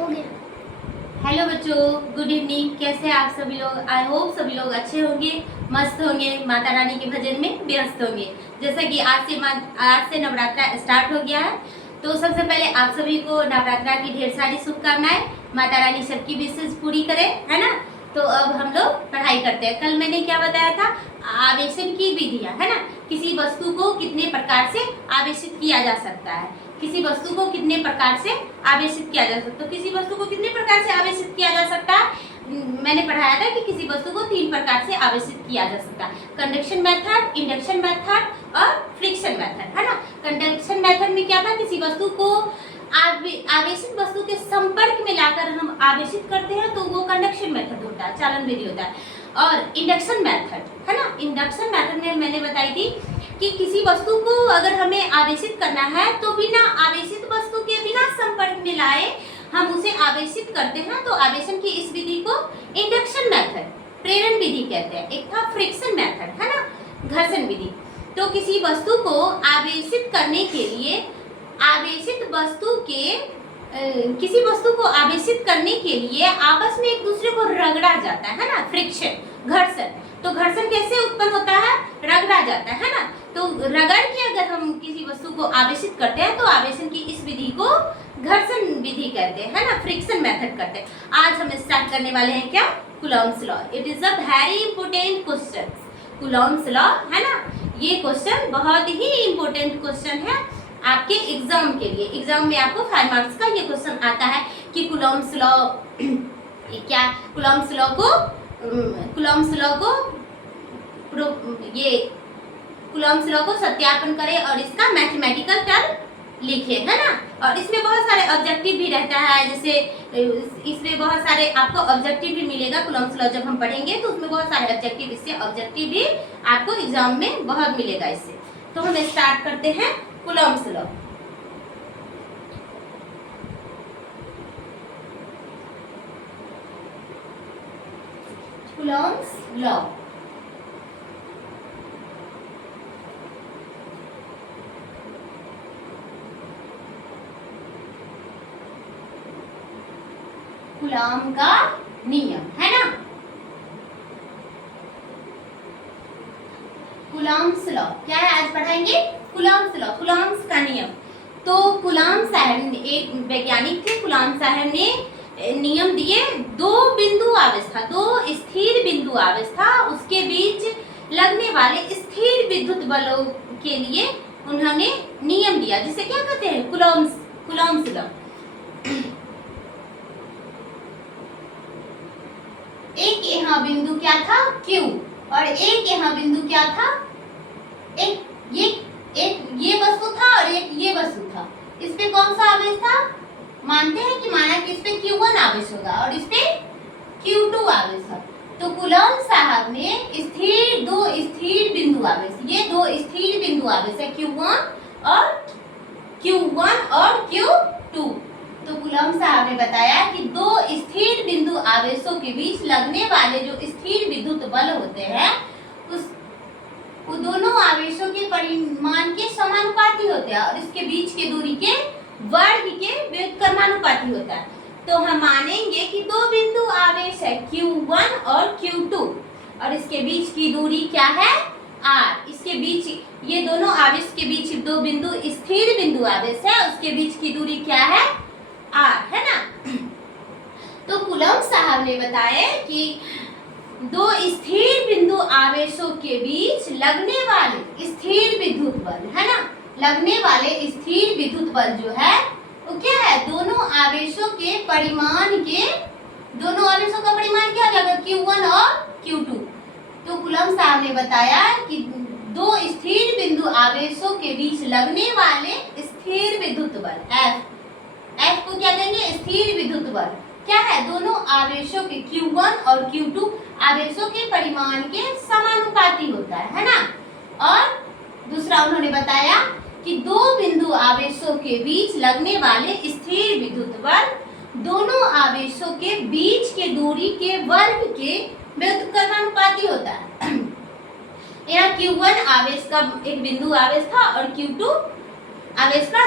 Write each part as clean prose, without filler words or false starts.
हो गया। हेलो बच्चों, गुड इवनिंग। कैसे हैं आप सभी लोग? आई होप सभी लोग अच्छे होंगे, मस्त होंगे, माता रानी के भजन में व्यस्त होंगे। जैसा कि आज से नवरात्रा स्टार्ट हो गया है, तो सबसे पहले आप सभी को नवरात्रा की ढेर सारी शुभकामनाएं। माता रानी सबकी विशेष पूरी करे, है ना। तो अब हम लोग पढ़ाई करते हैं। कल मैंने क्या बताया था? आवेशन की विधियां, है ना। किसी वस्तु को कितने प्रकार से आवेशित किया जा सकता है, किसी वस्तु को कितने प्रकार से आवेशित किया जा सकता है। किसी वस्तु को कितने प्रकार से आवेशित किया जा सकता है? मैंने पढ़ाया था कि किसी वस्तु को 3 प्रकार से आवेशित किया जा सकता है। कंडक्शन मेथड, इंडक्शन मेथड और फ्रिक्शन मेथड, है ना। कंडक्शन मेथड में क्या था? किसी वस्तु को आवेशित वस्तु के संपर्क में लाकर हम आवेशित करते हैं, तो वो कंडक्शन मेथड होता है, चालन विधि होता है। और इंडक्शन मेथड, है ना। इंडक्शन मेथड में मैंने बताई थी कि किसी वस्तु को अगर हमें आवेशित करना है तो बिना आवेशित वस्तु के बिना संपर्क में लाए हम उसे आवेशित करते हैं, तो आवेशन की इस विधि को इंडक्शन मेथड, प्रेरण विधि कहते हैं। एक था फ्रिक्शन मेथड, है ना, घर्षण विधि। तो किसी वस्तु को आवेशित करने के लिए आवेशित वस्तु के किसी वस्तु को आवेशित करने के लिए आपस में एक दूसरे को रगड़ा जाता है ना, फ्रिक्शन, घर्षण। तो घर्षण कैसे उत्पन्न होता है? रगड़ा जाता है ना। तो रगड़ के अगर हम किसी वस्तु को आवेशित करते हैं तो आवेशन की इस विधि को घर्षण विधि कहते हैं, है ना, फ्रिक्शन मेथड करते हैं। आज हम स्टार्ट करने वाले हैं क्या? Coulomb's law. It is a very important question, Coulomb's law, है ना। ये क्वेश्चन बहुत ही इंपॉर्टेंट क्वेश्चन है आपके एग्जाम के लिए। एग्जाम में आपको 5 मार्क्स का ये क्वेश्चन आता है कि कूलॉम्स लॉ क्या, कूलॉम्स लॉ को ये कूलॉम्स लॉ को सत्यापन करें और इसका मैथमेटिकल टर्म लिखे, है ना। और इसमें बहुत सारे ऑब्जेक्टिव भी रहता है, जैसे इसमें बहुत सारे आपको ऑब्जेक्टिव भी मिलेगा। कूलॉम्स लॉ जब हम पढ़ेंगे तो उसमें बहुत सारे ऑब्जेक्टिव, इससे ऑब्जेक्टिव भी आपको एग्जाम में बहुत मिलेगा इससे। तो हम स्टार्ट करते हैं Coulomb's law. Coulomb's law, Coulomb का नियम, है ना। कूलॉम्स लॉ क्या है? आज पढ़ाएंगे कूलॉम्स लॉ, कूलॉम्स का नियम। तो कूलॉम साहब ने, एक वैज्ञानिक थे, कूलॉम साहब ने नियम दिए। 2 बिंदु आवेश था, 2 स्थिर बिंदु आवेश था, उसके बीच लगने वाले स्थिर विद्युत बलों के लिए उन्होंने नियम दिया, जिसे क्या कहते हैं? Coulomb's law. एक यहाँ बिंदु क्या था? Q, और एक यहाँ बिंदु क्या था? एक ये वस्तु था और एक ये वस्तु था। इस पे कौन सा आवेश था? मानते हैं कि माना कि इस पे Q1 आवेश होगा और इस पे Q2 आवेश था। तो कूलॉम साहब ने दो स्थिर बिंदु आवेश, ये 2 स्थिर बिंदु आवेश है, Q1 और Q2। तो कूलॉम साहब ने बताया कि 2 स्थिर बिंदु आवेशों के बीच लगने वाले जो स्थिर विद्युत बल होते हैं वो दोनों आवेशों के परिमाण के समानुपाती होते हैं और इसके बीच के दूरी के वर्ग के व्युत्क्रमानुपाती होता है। तो हम मानेंगे कि 2 बिंदु आवेश है, Q1 और Q2, और इसके बीच की दूरी क्या है? R। इसके बीच, ये दोनों आवेश के बीच 2 बिंदु स्थिर बिंदु आवेश है, उसके बीच की दूरी क्या है? R, है ना। तो कूलॉम साहब ने बताया कि 2 स्थिर बिंदु आवेशों के बीच लगने वाले स्थिर विद्युत बल, है ना, लगने वाले स्थिर विद्युत बल जो है वो क्या है? दोनों आवेशों का परिमाण क्या हो जाएगा? Q1 और Q2। तो कूलॉम साहब ने बताया कि 2 स्थिर बिंदु आवेशों के बीच लगने वाले स्थिर विद्युत बल F को क्या देंगे? स्थिर विद्युत बल क्या है? दोनों आवेशों के Q1 और Q2 आवेशों के परिमाण के समानुपाती होता है ना। और दूसरा उन्होंने बताया कि 2 बिंदु आवेशों के बीच लगने वाले स्थिर विद्युत बल दोनों आवेशों के बीच के दूरी के वर्ग के व्युत्क्रमानुपाती होता है। यहाँ Q1 आवेश का एक बिंदु आवेश था और Q2 आवेश पर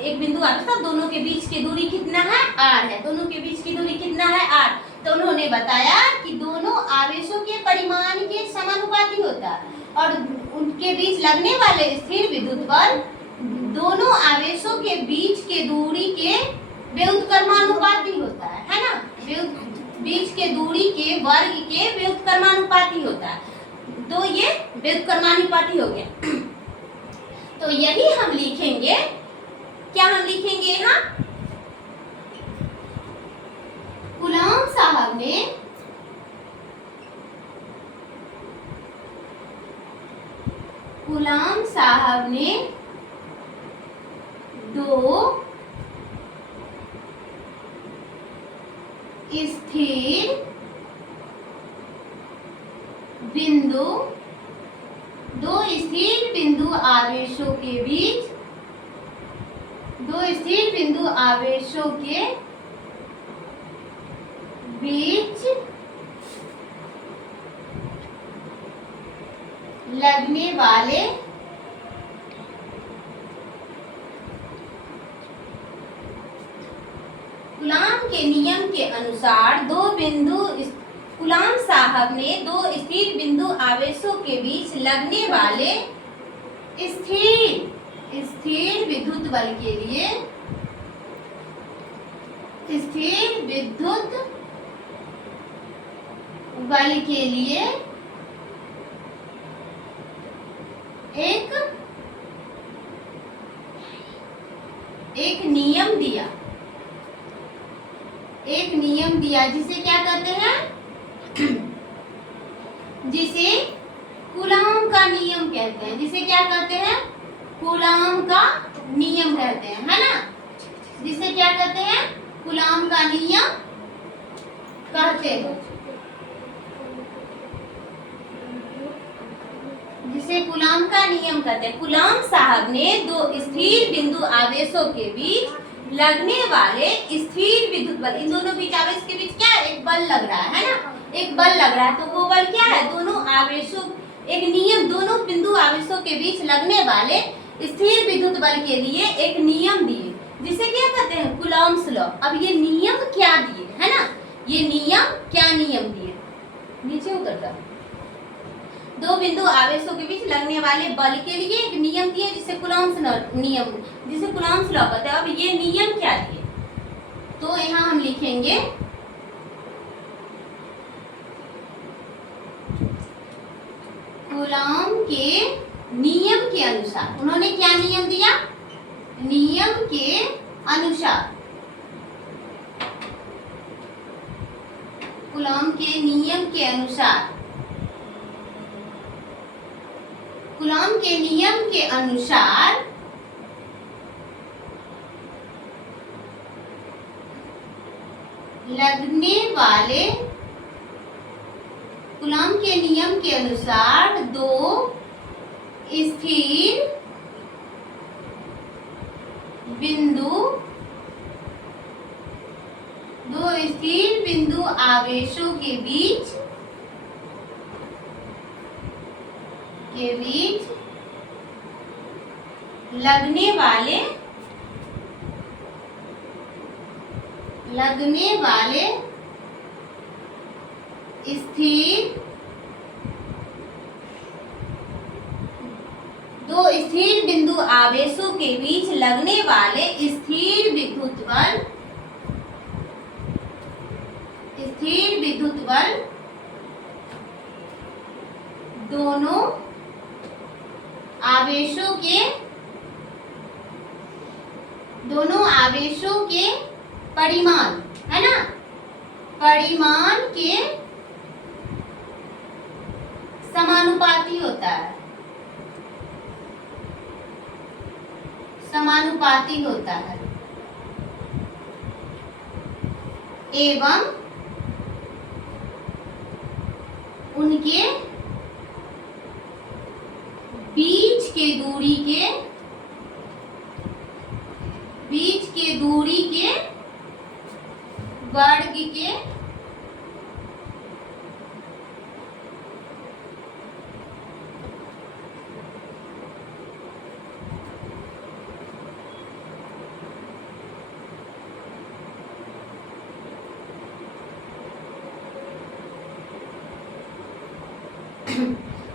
एक बिंदु आवेश पर दोनों के बीच की दूरी कितना है, r है। दोनों के बीच की दूरी कितना है, r। तो उन्होंने बताया कि दोनों आवेशों के परिमाण के समानुपाती होता है और उनके बीच लगने वाले स्थिर विद्युत बल दोनों आवेशों के बीच के दूरी के व्युत्क्रमानुपाती होता है ना। बीच के दूरी के वर्ग के व्युत्क्रमानुपाती होता है। तो ये व्युत्क्रमानुपाती हो गया। तो यही हम लिखेंगे, क्या हम लिखेंगे यहाँ, कूलॉम साहब ने दो स्थिर बिंदु आवेशों के बीच लगने वाले कूलॉम के नियम के अनुसार कूलॉम साहब ने दो स्थिर बिंदु आवेशों के बीच लगने वाले स्थिर विद्युत बल के लिए एक नियम दिया जिसे क्या कहते हैं, जिसे कूलॉम का नियम कहते हैं। जिसे क्या कहते हैं, कूलॉम का नियम कहते हैं, है ना। जिसे क्या कहते हैं, कूलॉम का नियम कहते हैं। जिसे कूलॉम का नियम कहते हैं। कूलॉम साहब ने दो स्थिर बिंदु आवेशों के बीच लगने वाले स्थिर विद्युत बल, इन दोनों बीच आवेश के बीच क्या है, एक बल लग रहा है ना, एक बल लग रहा है। तो वो बल क्या है, दोनों आवेशों, एक नियम, दोनों बिंदु आवेशों के बीच लगने वाले स्थिर विद्युत बल के लिए एक नियम दिए, जिसे क्या कहते हैं, कूलॉम्स लॉ। अब ये नियम क्या दिए, है ना, ये नियम क्या नियम दिए, नीचे उतर जाओ। दो बिंदु आवेशों के बीच लगने वाले बल के लिए एक नियम दिए, जिसे कूलॉम्स लॉ कहते हैं। अब ये नियम क्या दिए, तो यहाँ हम लिखेंगे कूलॉम के नियम के अनुसार। उन्होंने क्या नियम दिया, नियम के अनुसार, कूलॉम के नियम के अनुसार, कूलॉम के नियम के अनुसार लगने वाले, कूलॉम के नियम के अनुसार दो स्थिर बिंदु आवेशों के बीच लगने वाले स्थिर, दो स्थिर बिंदु आवेशों के बीच लगने वाले स्थिर विद्युत बल दोनों आवेशों के परिमाण, है ना, परिमाण के समानुपाती होता है, समानुपाती होता है, एवं उनके बीच के दूरी के वर्ग के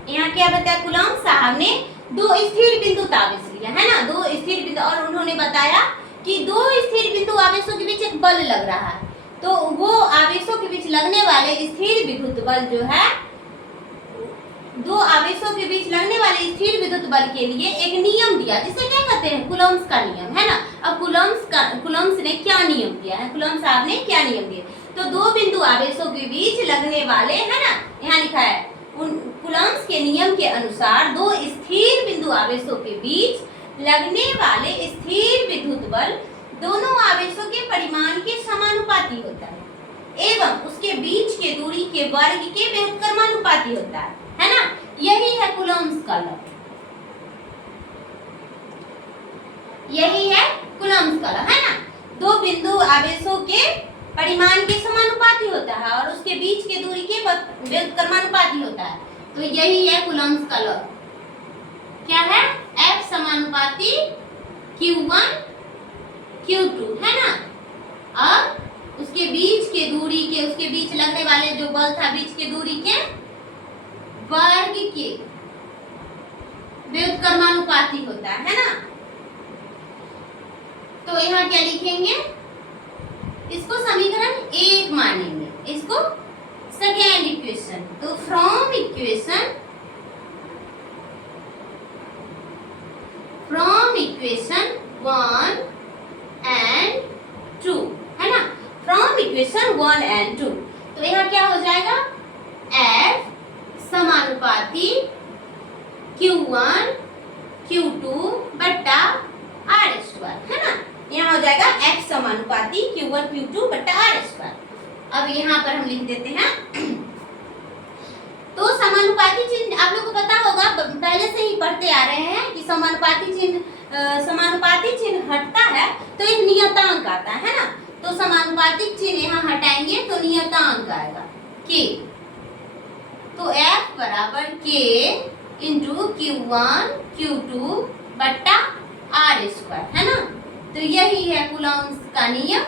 यहाँ क्या बताया कूलॉम साहब ने दो स्थिर बिंदु आवेश लिया है ना, दो स्थिर बिंदु, और उन्होंने बताया कि दो स्थिर बिंदु आवेशों के बीच एक बल लग रहा है, तो वो आवेशों के बीच लगने वाले स्थिर विद्युत बल जो है, दो आवेशों के बीच लगने वाले स्थिर विद्युत बल के लिए एक नियम दिया जिसे क्या कहते हैं कूलॉम्स का नियम, है ना। अब कूलॉम्स ने क्या नियम दिया है, कूलॉम साहब ने क्या नियम दिया, तो दो बिंदु आवेशों के बीच लगने वाले, है ना, यहाँ लिखा है उन कूलॉम्स के नियम के अनुसार दो स्थिर बिंदु आवेशों के बीच लगने वाले स्थिर विद्युत बल दोनों आवेशों के परिमाण के समानुपाती होता है एवं उसके बीच के दूरी के वर्ग के व्युत्क्रमानुपाती होता है ना। यही है कूलॉम्स का लॉ, यही है कूलॉम्स का लॉ, है ना। दो बिंदु आवेशों के परिमाण के समानुपाती होता है और उसके बीच के दूरी के व्युत्क्रमानुपाती होता है, तो यही है कूलॉम्स का लॉ। क्या है, F समानुपाती Q1 Q2, है ना। अब उसके बीच के दूरी के, उसके बीच लगने वाले जो बल था बीच के दूरी के वर्ग के व्युत्क्रमानुपाती होता है ना। तो यहाँ क्या लिखेंगे, इसको समीकरण 1 मानेंगे, इसको सेकेंड इक्वेशन। तो फ्रॉम इक्वेशन 1 and 2, है ना, फ्रॉम इक्वेशन 1 and 2, तो यहाँ क्या हो जाएगा, F समानुपाती Q1 Q2 बट्टा R स्क्वायर, है ना। यहाँ हो जाएगा F समानुपाती Q1 Q2 बट्टा R स्क्वायर। अब यहाँ पर हम लिख देते हैं, तो समानुपाती चिन्ह आप लोग को पता होगा, पहले से ही पढ़ते आ रहे हैं कि समानुपाती चिन्ह हटता है तो एक नियतांक आता है ना। तो समानुपातिक चिन्ह यहाँ हटाएंगे तो नियतांक आएगा K, तो F बराबर K इंटू Q1 Q2 बट्टा R स्क्वायर, है ना। तो यही है कूलॉम्स का नियम,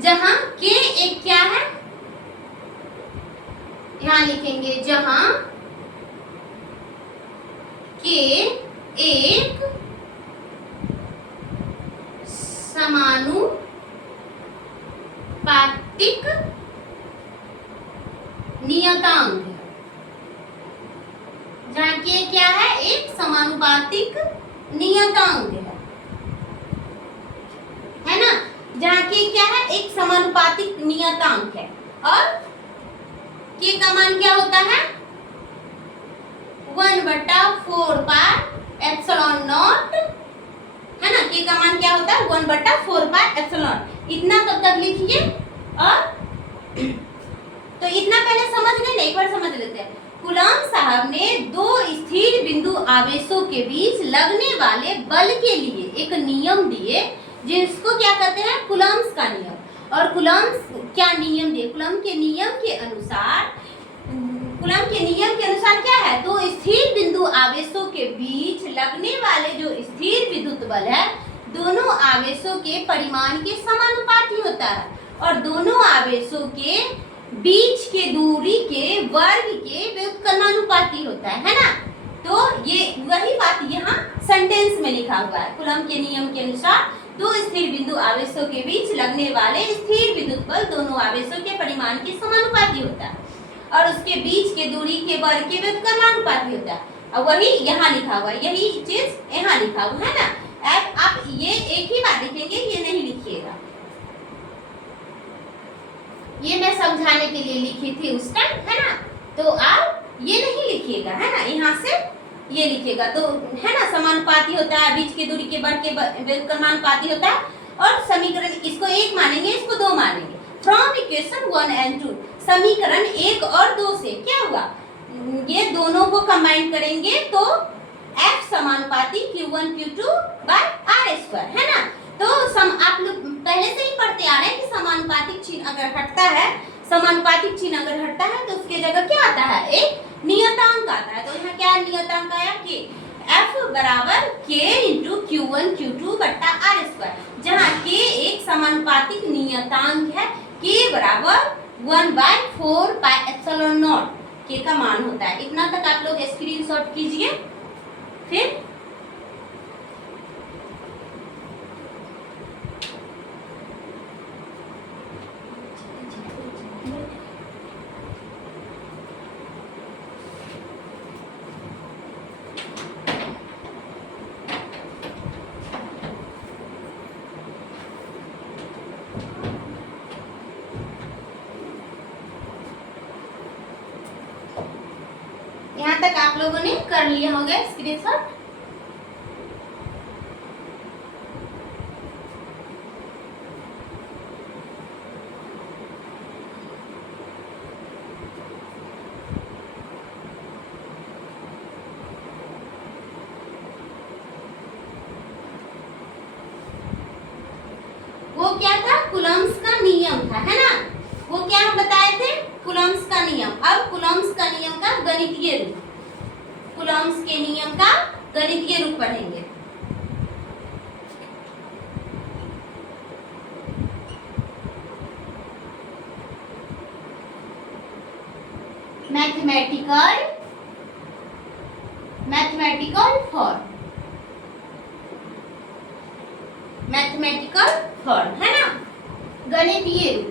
जहां K एक क्या है, यहाँ लिखेंगे, जहां K एक समानुपातिक नियतांक है, जहां K क्या है, एक समानुपातिक नियतांक है ना, जहां K क्या है, एक समानुपातिक नियतांक है, और K का मान क्या होता है, 1/4 पाई एप्सिलॉन नॉट, है ना। K का मान क्या होता है, 1/4 पाई एप्सिलॉन, इतना तब तक लिखिए। और तो इतना पहले समझ गए, एक बार समझ लेते हैं। कूलॉम साहब ने दो स्थिर बिंदु आवेशों के बीच लगने वाले बल के लिए एक नियम दिए जिसको क्या कहते हैं, कूलॉम्स का नियम। और कूलॉम्स क्या नियम दिए, कूलॉम के नियम के अनुसार क्या है, दो स्थिर बिंदु आवेशों के बीच लगने वाले जो स्थिर विद्युत बल है दोनों आवेशों के परिमाण के समानुपाती होता है और दोनों आवेशों के बीच के दूरी के वर्ग के व्युत्क्रमानुपाती होता है ना। तो ये वही बात यहाँ सेंटेंस में लिखा हुआ है, कूलॉम के नियम के अनुसार दो स्थिर बिंदु आवेशों के बीच लगने वाले स्थिर विद्युत बल दोनों आवेशों के परिमाण के समानुपाती होता है और उसके बीच के दूरी के वर्ग के व्युत्क्रमानुपाती होता है। और वही यहाँ लिखा हुआ है, यही चीज यहाँ लिखा हुआ है ना। आप ये एक ही बात लिखेंगे, ये नहीं लिखिएगा, ये मैं समझाने के लिए लिखी थी उस टाइम, है ना। तो आप ये नहीं लिखिएगा, है ना, यहाँ से ये लिखिएगा, तो है ना, समानुपाती होता है, बीच की दूरी के वर्ग के व्युत्क्रमानुपाती होता है। और समीकरण इसको 1 मानेंगे, इसको 2 मानेंगे। फ्रॉम इक्वेशन 1 and 2, समीकरण 1 और 2 से क्या हुआ, ये दोनों को कंबाइन करेंगे तो F समानुपाती Q1 Q2 bye R square, है ना। तो आप लोग पहले से ही पढ़ते आ रहे हैं कि समानुपातिक चिन्ह अगर हटता है, समानुपातिक चिन्ह अगर हटता है तो उसके जगह क्या आता है, एक नियतांक आता है। तो यहाँ क्या नियतांक आया, K, F बराबर K इंटू Q1 Q2 बट्टा R स्क्वायर, जहाँ K एक समानुपातिक नियतांक है, K बराबर 1/4 पाई एप्सिलॉन नॉट, के का मान होता है। इतना तक आप लोग स्क्रीनशॉट कीजिए। फिर यहाँ तक आप लोगों ने कर लिया होगा स्क्रीनशॉट। वो क्या था, कूलम्ब्स का नियम था, है ना। वो क्या हम बताए थे, कूलम्ब्स का नियम। अब कूलम्ब्स का नियम का गणितीय रूप, कूलम्ब्स के नियम का गणितीय रूप पढ़ेंगे। मैथमेटिकल फॉर्म, है ना, गणितीय रूप।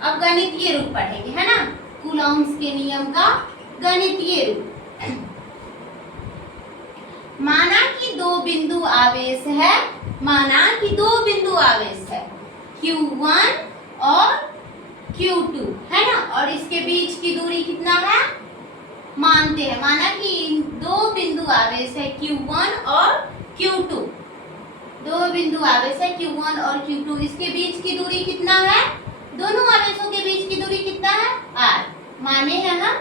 अब गणितीय रूप पढ़ेंगे, है ना, कूलम्ब्स के नियम का गणितीय रूप। माना कि दो बिंदु आवेश है, माना कि दो बिंदु आवेश है Q1 और Q2, है ना, और इसके बीच की दूरी कितना है मानते हैं। माना कि दो बिंदु आवेश है Q1 और Q2, दो बिंदु आवेश है Q1 और Q2, इसके बीच की दूरी कितना है, दोनों आवेशों के बीच की दूरी कितना है r। माने हैं हम,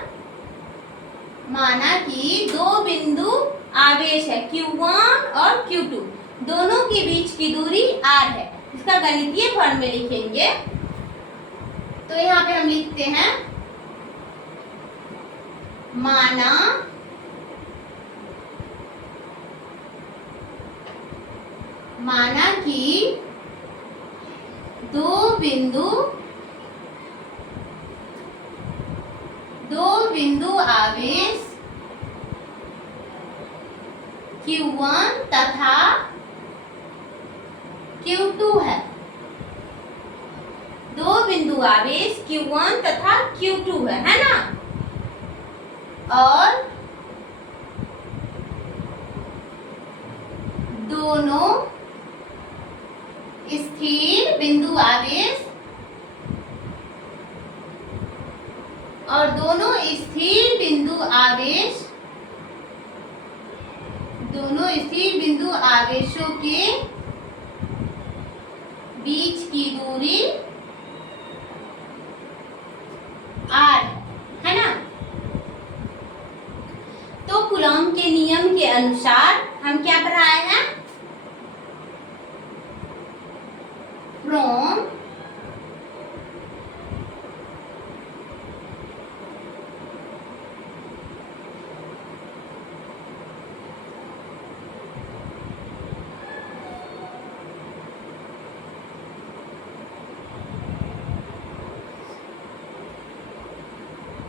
माना कि दो बिंदु आवेश है Q1 और Q2, दोनों के बीच की दूरी r है। इसका गणितीय फॉर्म में लिखेंगे, तो यहाँ पे हम लिखते हैं, माना कि दो बिंदु आवेश Q1 तथा Q2 है, दो बिंदु आवेश Q1 तथा Q2 है ना, और दोनों स्थिर बिंदु आवेश दोनों स्थिर बिंदु आवेशों के बीच की दूरी r है ना। तो कूलम्ब के नियम के अनुसार हम क्या पढ़ाए हैं,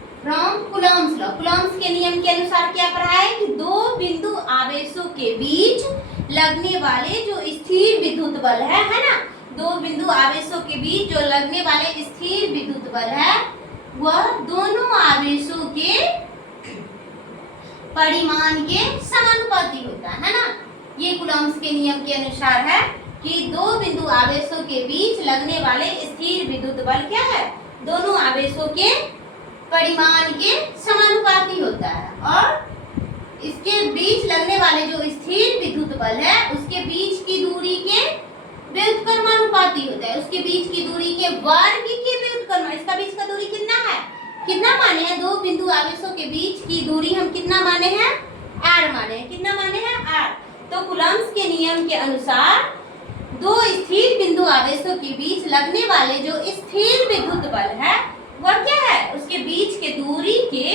फ्रॉम कूलम्ब्स लॉ, कूलम्ब्स के नियम के अनुसार क्या पढ़ा है कि दो बिंदु आवेशों के बीच लगने वाले जो स्थिर विद्युत बल है ना, दो बिंदु आवेशों के बीच जो लगने वाले स्थिर विद्युत बल है वह दोनों आवेशों के परिमाण के समानुपाती होता है ना। ये कूलम्ब्स के नियम के अनुसार है कि दो बिंदु आवेशों के बीच लगने वाले स्थिर विद्युत बल क्या है, दोनों आवेशों के परिमाण के समानुपाती होता है, और इसके बीच लगने वाले जो स्थिर विद्युत बल है उसके बीच की दूरी के व्युत्क्रमानुपाती होता है, उसके बीच की दूरी के वर्ग के व्युत्क्रम। इसका बीच का दूरी कितना है, कितना माने हैं, दो बिंदु आवेशों के बीच की दूरी हम कितना माने हैं, r माने हैं, कितना माने हैं, r। तो कूलम्ब्स के नियम के अनुसार दो स्थिर बिंदु आवेशों के बीच लगने वाले जो स्थिर विद्युत बल है वह क्या है, उसके बीच के दूरी के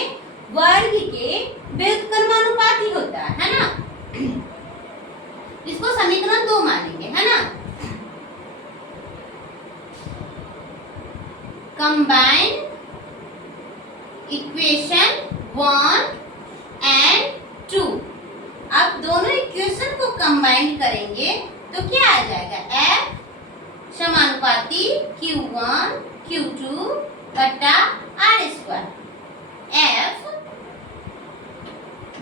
वर्ग के व्युत्क्रमानुपाती होता है ना। इसको समीकरण 2 मानेंगे, है ना। Combine equation 1 and 2। अब दोनों इक्वेशन को कंबाइन करेंगे तो क्या आ जाएगा, F समानुपाती Q1 Q2 बटा R स्क्वायर। F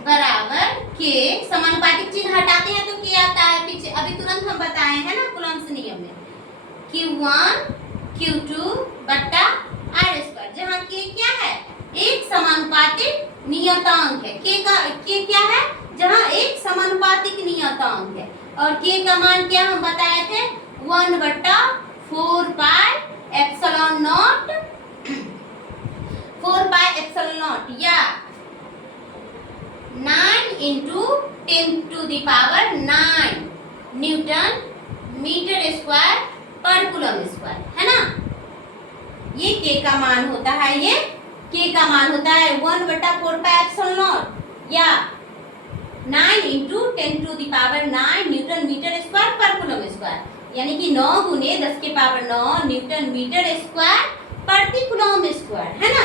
बराबर K, समानुपातिक चिन्ह हटाते हैं तो क्या आता है पीछे, अभी तुरंत हम बताए हैं ना कूलम्ब्स नियम में, Q1 Q2 बटा R स्क्वायर, जहाँ K क्या है, एक समानुपातिक नियतांक है। K क्या है, जहाँ एक समानुपातिक नियतांक है। और K का मान क्या हम बताए थे, 1 बटा 4 pi epsilon naught, 4 pi epsilon naught या 9 into 10 to the power 9 newton metre square पर कूलम स्क्वायर, है ना। ये K का मान होता है, ये K का मान होता है 1 बटा 4 पाई एप्सिलॉन नॉट या 9 into 10 to the power 9 newton metre square पर कूलम स्क्वायर, यानी कि 9 गुने 10 के पावर 9 न्यूटन मीटर स्क्वायर प्रति कूलम स्क्वायर, है ना।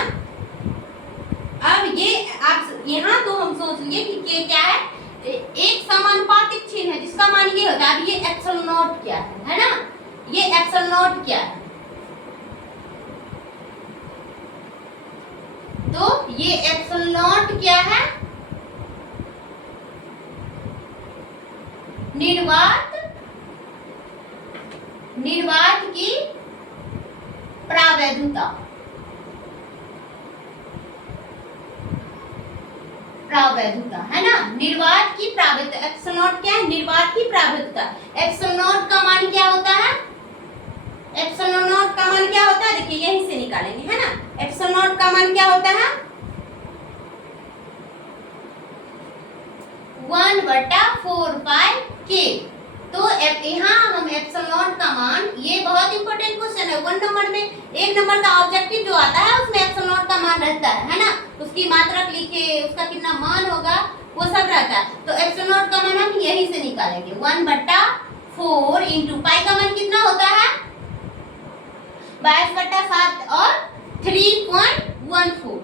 अब ये आप यहाँ तो हम सोच लिए कि K क्या है, एक समानुपातिक चिन्ह है जिसका मान ये होता है। अब ये एप्सिलॉन नॉट क्या है ना, ये एप्सिलॉन नॉट क्या है, तो ये एप्सिलॉन नॉट क्या है, निर्वात की प्रावैधता, है ना। निर्वात की प्रावैधता, एप्सिलॉन नॉट क्या है, निर्वात की प्रावैधता। एप्सिलॉन नॉट का मान क्या होता है, एप्सिलॉन नॉट का मान क्या होता है, देखिए यहीं से निकालेंगे, है ना। एप्सिलॉन नॉट का मान क्या होता है, 1 बटा 4 पाई K। तो यहाँ हम एप्सिलॉन नॉट का मान, ये बहुत इंपॉर्टेंट क्वेश्चन है, 1 नंबर में, 1 नंबर का ऑब्जेक्टिव जो आता है उसमें एप्सिलॉन नॉट का मान रहता है ना। उसकी मात्रक लिखे, उसका कितना मान होगा वो सब रहता है। तो एप्सिलॉन नॉट का मान हम यहीं से निकालेंगे, 1 बटा 4 इंटू पाई का मान कितना होता है 22 बटा 7 और 3.14,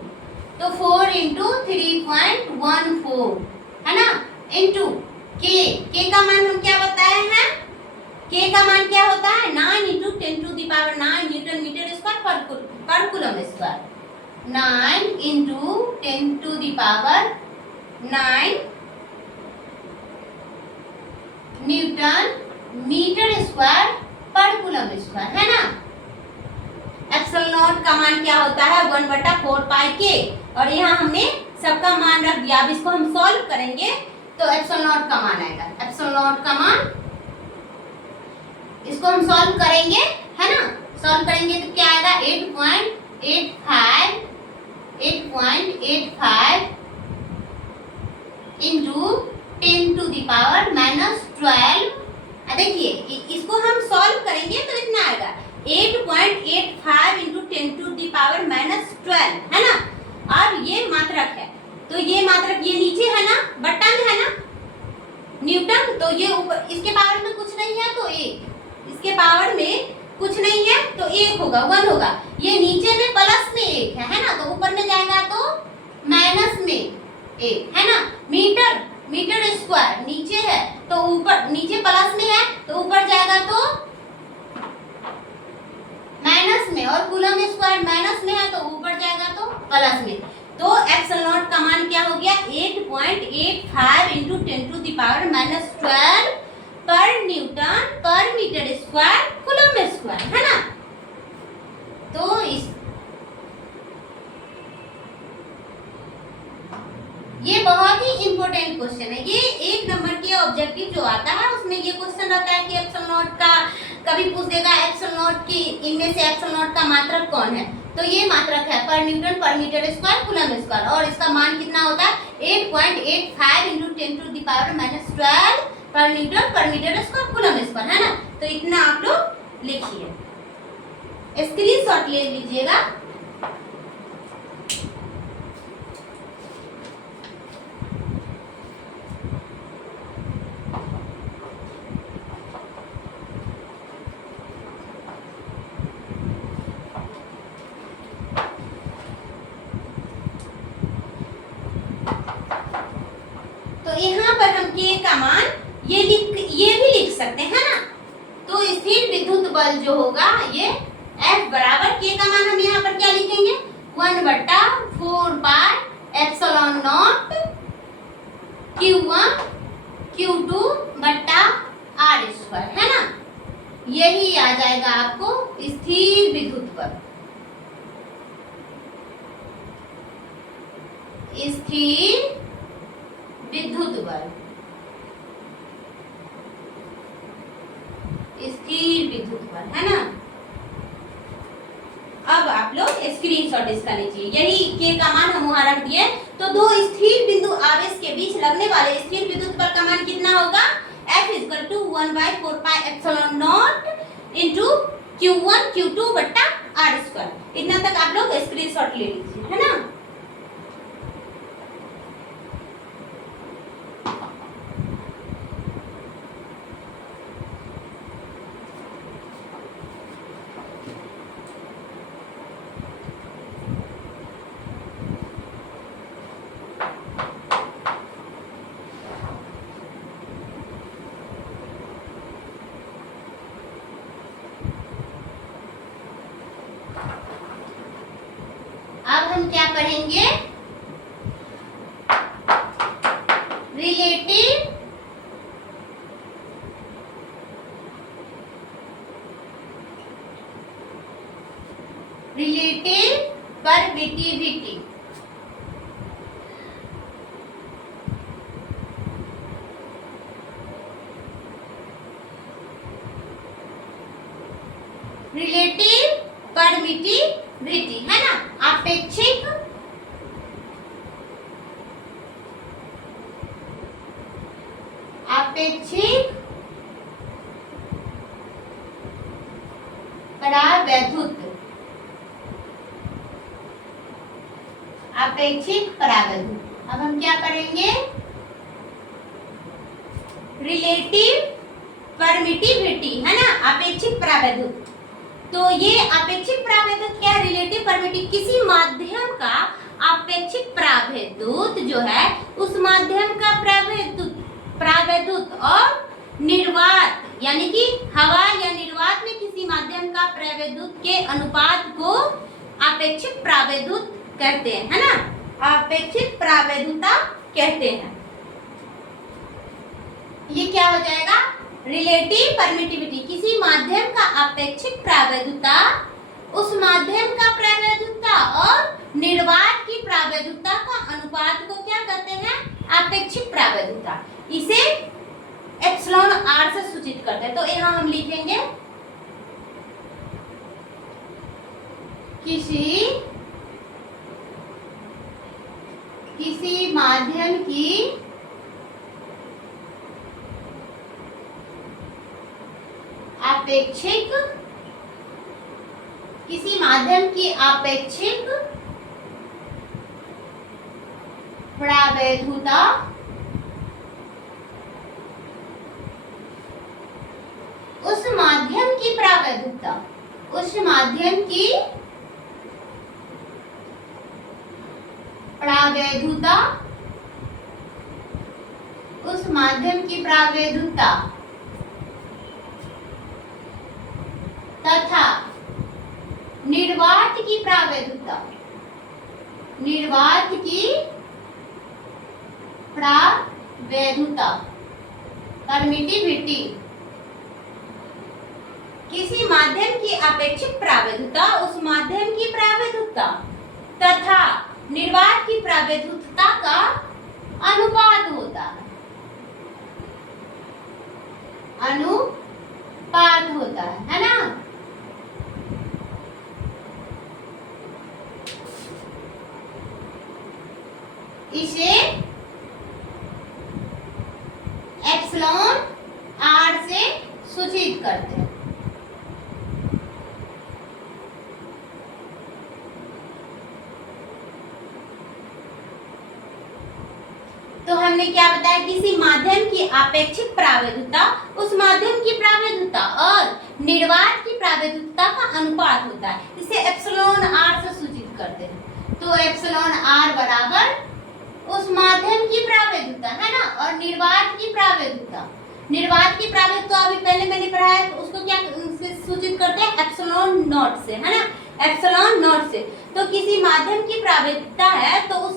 तो 4 इंटू 3.14, है ना, इंटू K का मान हम क्या बताए हैं, K का मान क्या होता है 9 into 10 to the power 9 newton metre square पर coulomb square, 9 into 10 to the power 9 newton metre square पर कूलम स्क्वायर, है ना। एप्सिलॉन नॉट का मान क्या होता है 1 बटा 4 पाई K, और यहाँ हमने सबका मान रख दिया। अब इसको हम सॉल्व करेंगे तो एप्सिलॉन नॉट का मान आएगा, एप्सिलॉन नॉट का मान, इसको हम सॉल्व करेंगे, है ना। सॉल्व करेंगे तो क्या आएगा 8.85 इंटू 10 टू द पावर -12। देखिए इसको हम सॉल्व करेंगे तो इतना आएगा 8.85 इंटू 10 टू द पावर -12, है ना। अब ये मात्रक है, तो ये मात्रक ये नीचे है ना, बट्टा में है ना न्यूटन, तो ये ऊपर, इसके पावर में कुछ नहीं है तो 1, इसके पावर में कुछ नहीं है तो 1 होगा, 1 होगा। ये नीचे में प्लस में 1 है ना, तो ऊपर में जाएगा तो माइनस में 1, है ना। मीटर स्क्वायर नीचे है तो ऊपर, नीचे प्लस में है तो ऊपर जाएगा तो माइनस में, और कूलम स्क्वायर माइनस में है तो ऊपर जाएगा तो प्लस में। तो एप्सिलॉन नॉट का मान क्या हो गया 8.85 इंटू 10 टू द पावर -12 पर न्यूटन पर मीटर स्क्वायर कूलम स्क्वायर, है ना। तो ये बहुत ही इंपॉर्टेंट क्वेश्चन है। ये 1 नंबर के ऑब्जेक्टिव जो आता है उसमें ये क्वेश्चन रहता है कि एप्सिलॉन नॉट का, कभी पूछ देगा एप्सिलॉन नॉट की, इनमें से एप्सिलॉन नॉट का मात्रक कौन है, तो ये मात्रक है पर न्यूटन पर मीटर स्क्वायर कूलम स्क्वायर, और इसका मान कितना होता है 8.85 इंटू 10 टू द पावर -12 पर न्यूटन पर मीटर स्क्वायर कूलम स्क्वायर, है ना। तो इतना आप लोग लिखिए, स्क्रीनशॉट ले लीजिएगा। के का मान ये भी लिख सकते हैं ना। तो स्थिर विद्युत बल जो होगा ये F बराबर के का मान हम यहाँ पर क्या लिखेंगे 1/4 पाई एप्सिलॉन नॉट Q1 Q2 बट्टा R स्क्वायर, है ना। यही आ जाएगा आपको स्थिर विद्युत बल। स्थिर विद्युत बल, स्थिर विद्युत बल, है ना। अब आप लोग स्क्रीनशॉट इसका लीजिए। यही के का मान हम वहां रख दिए। तो दो स्थिर बिंदु आवेश के बीच लगने वाले स्थिर विद्युत बल का मान कितना होगा F = 1/4 pi epsilon not into Q1 Q2 बट्टा R स्क्वायर। इतना तक आप लोग स्क्रीनशॉट ले लीजिए, है ना। अब हम क्या पढ़ेंगे रिलेटिव परमिटिविटी। रिलेटिव परमिटिविटी, है ना। आपेक्षिक परावैद्युत, आपेक्षिक परावैद्युत। अब हम क्या करेंगे रिलेटिव परमिटिविटी, है ना, आपेक्षिक परावैद्युत। तो ये आपेक्षिक परावैद्युत क्या है रिलेटिव परमिटिव, किसी माध्यम का आपेक्षिक परावैद्युत जो है उस माध्यम का परावैद्युत और निर्वात यानी कि हवा या निर्वात में किसी माध्यम का परावैद्युत के अनुपात को आपेक्षिक परावैद्युत कहते हैं, है ना। आपेक्षिक परावैद्युता कहते हैं। ये क्या हो जाएगा रिलेटिव परमिटिविटी, किसी माध्यम का आपेक्षिक परावैद्युता, उस माध्यम का परावैद्युता और निर्वात की परावैद्युता का अनुपात को क्या कहते हैं आपेक्षिक परावैद्युता। इसे एप्सिलॉन R से सूचित करते हैं। तो यहाँ हम लिखेंगे किसी माध्यम की आपेक्षिक, किसी माध्यम की आपेक्षिक परावैद्युता उस माध्यम की परावैद्युता, उस माध्यम की परावैद्युता, उस माध्यम की परावैद्युता तथा निर्वात की परावैद्युता, निर्वात की परावैद्युता परमिटिविटी, किसी माध्यम की आपेक्षिक परावैद्युता, उस माध्यम की परावैद्युता तथा निर्वात की परावैद्युता का अनुपात होता है, अनुपात होता है ना। इसे एप्सिलॉन R से सूचित करते हैं। तो हमने क्या बताया किसी माध्यम की आपेक्षिक परावैद्युता, उस माध्यम की परावैद्युता और निर्वात की परावैद्युता का अनुपात होता है। इसे एप्सिलॉन R से सूचित करते हैं। तो एप्सिलॉन R बराबर उस माध्यम की परावैद्युता, है ना, और निर्वात की निर्वात की प्रावेदुता अभी पहले मैंने पढ़ा है, तो उसको क्या सूचित करते हैं, एप्सिलॉन नॉट से, है ना, एप्सिलॉन नॉट से। तो किसी माध्यम की प्रावेदुता है तो उस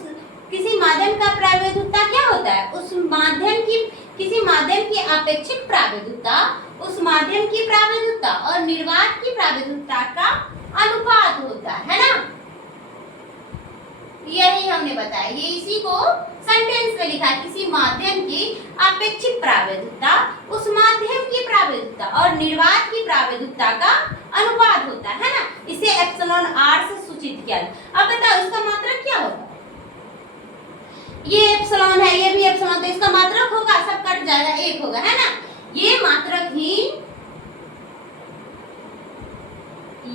किसी माध्यम का प्रावेदुता क्या होता है, उस माध्यम की किसी माध्यम की अपेक्षित प्रावेदुता उस माध्यम की प्रावेदुता और निर्वात की प्रावेदुता का अनुपात होता है ना। यही हमने बताया, ये इसी को सेंटेंस में लिखा, किसी माध्यम की अपेक्षित प्रावेदुता उस माध्यम की प्रावेदुता और निर्वात की प्रावेदुता का अनुपात होता है ना। इसे एप्सिलॉन आर से सूचित किया। अब बताओ इसका मात्रक क्या होगा, ये एप्सिलॉन है, ये भी एप्सिलॉन, तो इसका मात्रक होगा, सब कट जाएगा, एक होगा, है ना। ये मात्रक ही,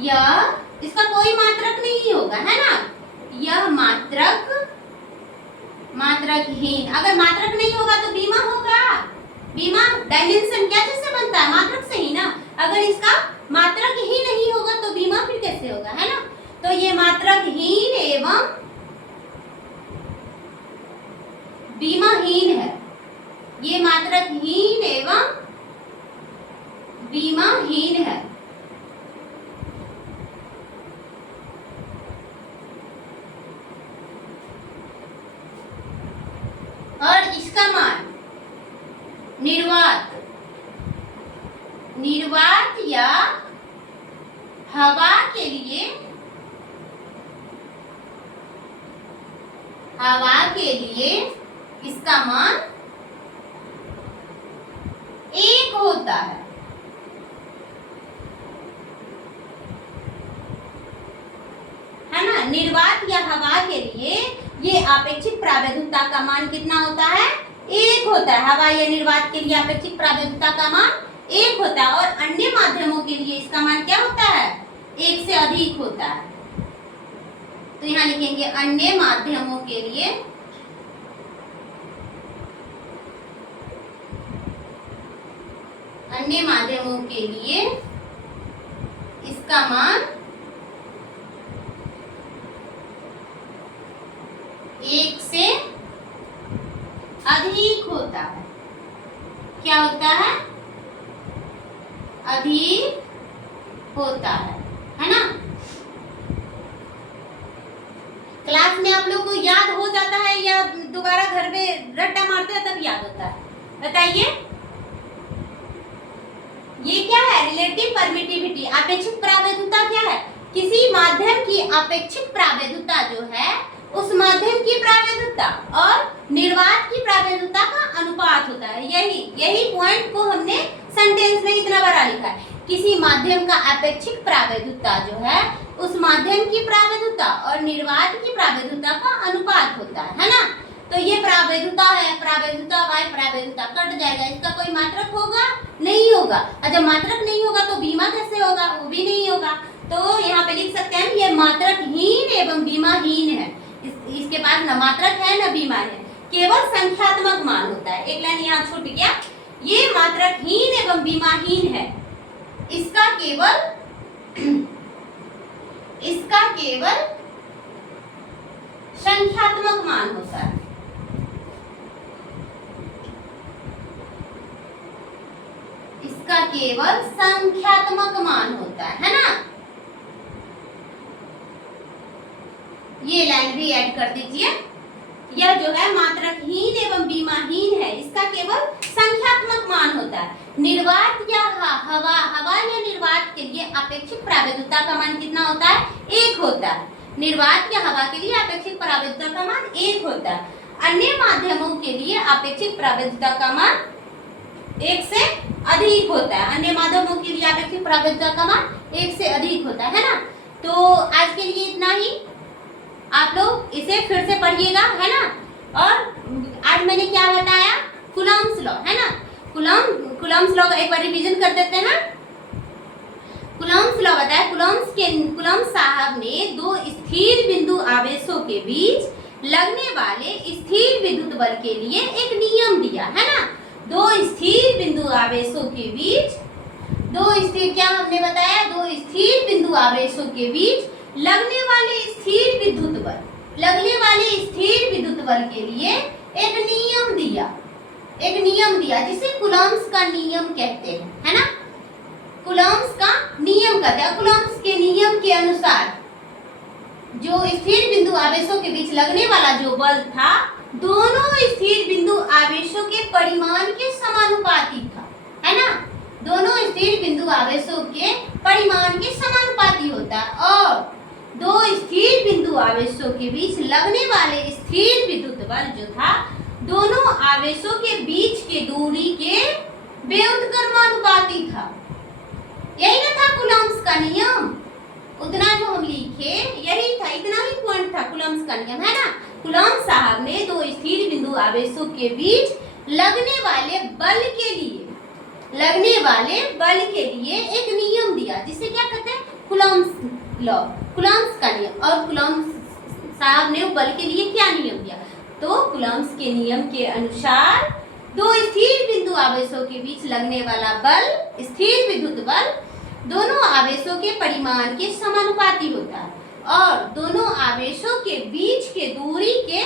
यह इसका कोई मात्रक नहीं होगा, है ना। यह मात्रकहीन, अगर मात्रक नहीं होगा तो बीमा होगा। बीमा डायमेंशन क्या चीज बनता है, मात्रक से ही ना। अगर इसका मात्रक ही नहीं होगा तो बीमा फिर कैसे होगा, है ना। तो ये मात्रकहीन एवं बीमाहीन है, ये मात्रकहीन एवं बीमाहीन है। और इसका मान निर्वात या हवा के लिए इसका मान 1 होता है ना। निर्वात या हवा के लिए ये अपेक्षित प्रावेदुता का मान कितना होता है, 1 होता है। हवा या निर्वात के लिए अपेक्षित प्रावेदुता का मान 1 होता है, और अन्य माध्यमों के लिए इसका मान क्या होता है, 1 से अधिक होता है। तो यहाँ लिखेंगे अन्य माध्यमों के लिए इसका मान 1 से अधिक होता है। क्या होता है, अधिक होता है ना। क्लास में आप लोग को याद हो जाता है या दोबारा घर में रट्टा मारते हैं तब याद होता है, बताइए। ये क्या है, रिलेटिव परमिटिविटी, अपेक्षित प्रावेदुता क्या है, किसी माध्यम की अपेक्षित प्रावेदुता जो है उस माध्यम की प्रावेदुता और निर्वात की प्रावेदुता का अनुपात होता है। यही पॉइंट को हमने सेंटेंस में इतना बड़ा लिखा है, किसी माध्यम का अपेक्षित प्रावेदुता जो है उस माध्यम की प्रावेदुता और निर्वात की प्रावेदुता का अनुपात होता है ना। तो ये प्रावेदुता है, प्रावेदुता y प्रावेदुता कट जाएगा, इसका कोई मात्रक होगा, नहीं होगा। और जब मात्रक नहीं होगा तो बीमा कैसे होगा, वो भी नहीं होगा। तो यहाँ पे लिख सकते हैं ये मात्रकहीन एवं बीमाहीन है। इसके पास न मात्रक है न बीमा है, केवल संख्यात्मक मान होता है। एक लाइन यहाँ छूट गया, ये मात्रकहीन एवं बीमाहीन है, इसका केवल संख्यात्मक मान होता है। इसका केवल संख्यात्मक मान होता है ना। ये लाइन भी ऐड कर दीजिए, यह जो है मात्रकहीन एवं बीमाहीन है, इसका केवल संख्यात्मक मान होता है। निर्वात या हवा या निर्वात के लिए अपेक्षित प्रावेदुता का मान कितना होता है, 1 होता है। निर्वात या हवा के लिए अपेक्षित प्रावेदुता का मान 1 होता है। अन्य माध्यमों के लिए अपेक्षित प्रावेदुता का मान 1 से अधिक होता है। अन्य माध्यमों के लिए अपेक्षित प्रावेदुता का मान 1 से अधिक होता है ना। तो आज के लिए इतना ही, आप लोग इसे फिर से पढ़िएगा, है ना। और आज मैंने क्या बताया, कूलम्ब्स लॉ, है ना। कूलम्ब्स लॉ का एक बार रिवीजन कर देते हैं। कूलम्ब्स लॉ बताया, कूलम्ब्स साहब ने 2 स्थिर बिंदु आवेशों के बीच लगने वाले स्थिर विद्युत बल के लिए एक नियम दिया, है ना। 2 स्थिर बिंदु आवेशों के बीच, 2 स्थिर क्या हमने बताया, 2 स्थिर बिंदु आवेशों के बीच लगने वाले स्थिर विद्युत बल के लिए एक नियम दिया। एक नियम दिया जिसे कूलम्ब्स का नियम कहते हैं, है ना। कूलम्ब्स का नियम कहते हैं। कूलम्ब्स के नियम के अनुसार जो स्थिर बिंदु आवेशों के बीच लगने वाला जो बल था, दोनों स्थिर बिंदु आवेशों के परिमाण के समानुपाती था, है ना। दोनों स्थिर बिंदु आवेशों के परिमाण के समानुपाती होता है और दो स्थिर बिंदु आवेशों के बीच लगने वाले स्थिर विद्युत बल जो था, दोनों आवेशों के बीच के दूरी के व्युत्क्रमानुपाती था। यही ना था कूलम्ब्स का नियम। उतना जो हम लिखे यही था, इतना ही पॉइंट था कूलम्ब्स का नियम, है ना। कूलम्ब साहब ने दो स्थिर बिंदु आवेशों के बीच लगने वाले बल के लिए एक नियम दिया जिसे क्या कहते हैं, कूलम्ब्स लॉ, कूलम्ब्स का नियम। और कूलम्ब्स साहब ने बल के लिए क्या नियम दिया, तो कूलम्ब्स के नियम के अनुसार दो स्थिर बिंदु आवेशों के बीच लगने वाला बल, स्थिर विद्युत बल, दोनों आवेशों के परिमाण के समानुपाती होता है और दोनों आवेशों के बीच के दूरी के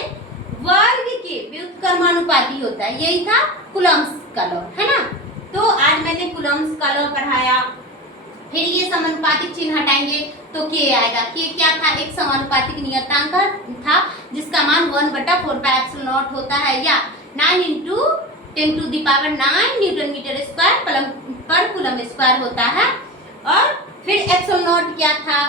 वर्ग के व्युत्क्रमानुपाती होता है। यही था कूलम्ब्स का लॉ, है ना। तो आज मैंने कूलम्ब्स का लॉ पढ़ाया। फिर ये समानुपातिक चिन्ह हटाएंगे तो के आएगा। के क्या था, एक समानुपातिक नियतांक था जिसका मान 1/4πε0 होता है या 9 × 10⁹ न्यूटन मीटर स्क्वायर पर कूलम स्क्वायर होता है। और फिर ε0 क्या था,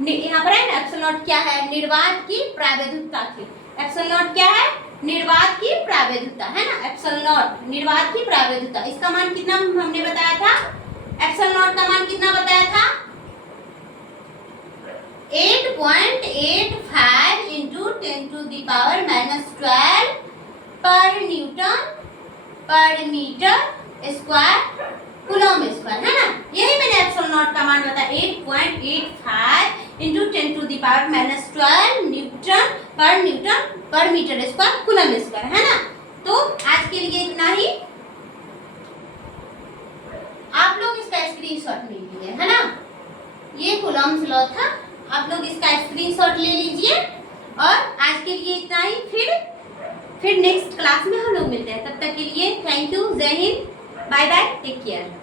यहाँ पर है ना, ε0 क्या है, निर्वात की प्रावैधुकता थी। ε0 क्या है, निर्वात की प्रावैधुकता, है ना। ε0 निर्वात की प्रावैधुकता, इसका मान कितना हमने बताया था, ε0 का मान कितना बताया था, 8.85 × 10⁻⁻12 पर मीटर स्क्वायर कूलम स्क्वायर, है ना। यही मैंने ε0 का मान बताया, 8.85 × 10⁻⁻12 न्यूटन पर मीटर स्क्वायर कूलम स्क्वायर, है ना। तो आज के लिए इतना ही। आप लोग इसका स्क्रीनशॉट ले लीजिए, है ना। ये कूलम्ब्स लॉ था, आप लोग इसका स्क्रीनशॉट ले लीजिए। और आज के लिए इतना ही। फिर नेक्स्ट क्लास में हम लोग मिलते हैं। तब तक के लिए थैंक यू, जय हिंद, बाय बाय, टेक केयर।